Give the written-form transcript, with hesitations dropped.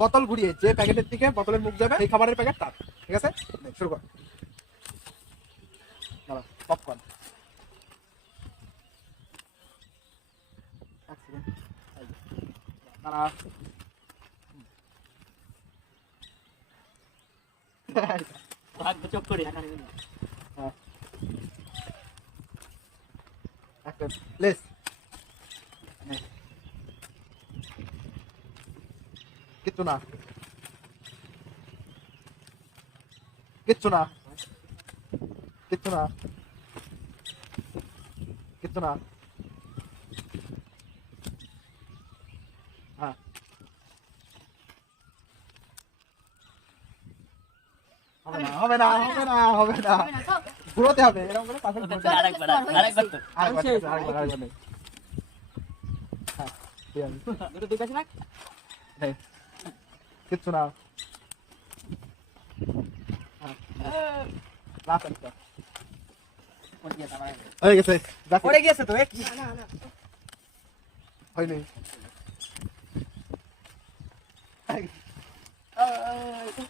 বোতল ঘুরিয়ে যে প্যাকেটের দিকে বোতলের মুখ যাবে এই খাবারের প্যাকেট তার। ঠিক আছে, শুরু কর। পপকর্ন। চোখ করে লেস। কিচ্ছু না, কিচ্ছু না, কিচ্ছু না, কিচ্ছু না। হ্যাঁ, হবে না, হবে না, হবে না, হবে না, ঘুরোতে হবে এরকম করে পাশে ঘুরোতে হবে। আরেকবার আরেকবার নেই। হ্যাঁ, ঠিক আছে। দুটো দুই পাশে রাখ নেই, কিচ্ছু না। লাস্ট একটা হয়ে গেছে, পড়ে গিয়েছে তো হয়নি।